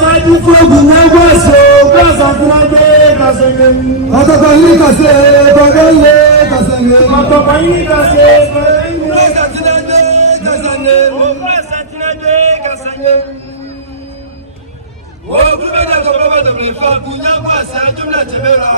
Sadi fogu na gwaso, gwaso tunaje kasenge. Atapani kase, bagale kasenge. Atapani kase, gwaso tunaje kasenge. Gwaso tunaje kasenge. Wo kubeda ko baba da mlefa kunya gwaso tumna tebera.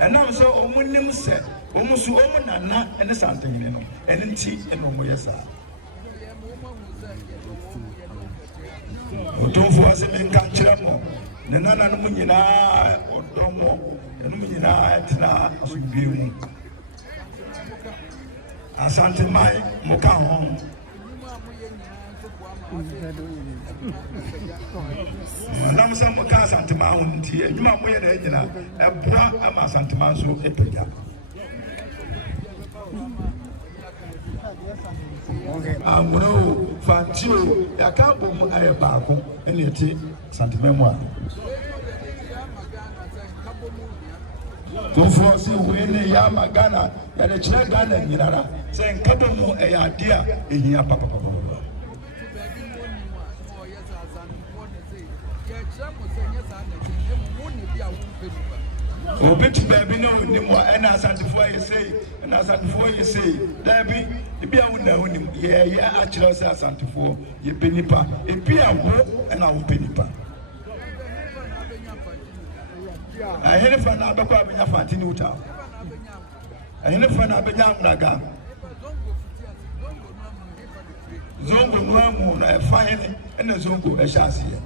And now so omunim se omusu omunana ene santengine no ene nti ene omoyesa otomfu ase menka nkyeramo ne nana no munyina odomo ene munyina etina asubie asante mai moka ho Madam Sam Santima, you might wear the engine, a bra ama Santima so epiga. I'm no Fantio, a couple I a barco, and you take Santima. Go for see when a Yama Ghana and a chair Ghana and Yara saying couple more a idea in your papa. Obiti baby no ni mo na asantefo ye say na asantefo ye say da bi bia wona honim ye akire say asantefo ye benipa e bia wo na wo benipa ahene fa na abekwa abenya fati ni uta ahene fa na abenya mraga zongo no mu na e fa hene na zongo e hyase ye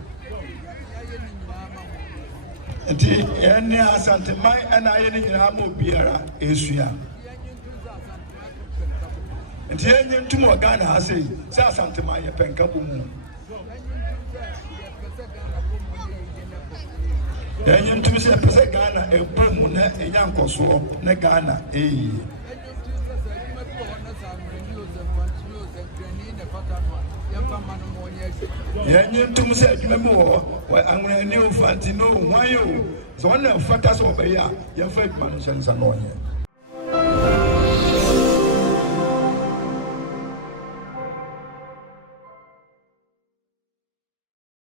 Enti ene asante mai ana aye ni nyina ma obiara esua enti enye ntumo Ghana ha sei se asante mai penka bomu enye ntumo se pese Ghana ebomu na enya nkoso na Ghana yenye ntum se adwuma mu wo anwura ni ofanti no hwan yo so na fata so obeya ya fa adwuma no nsa no ye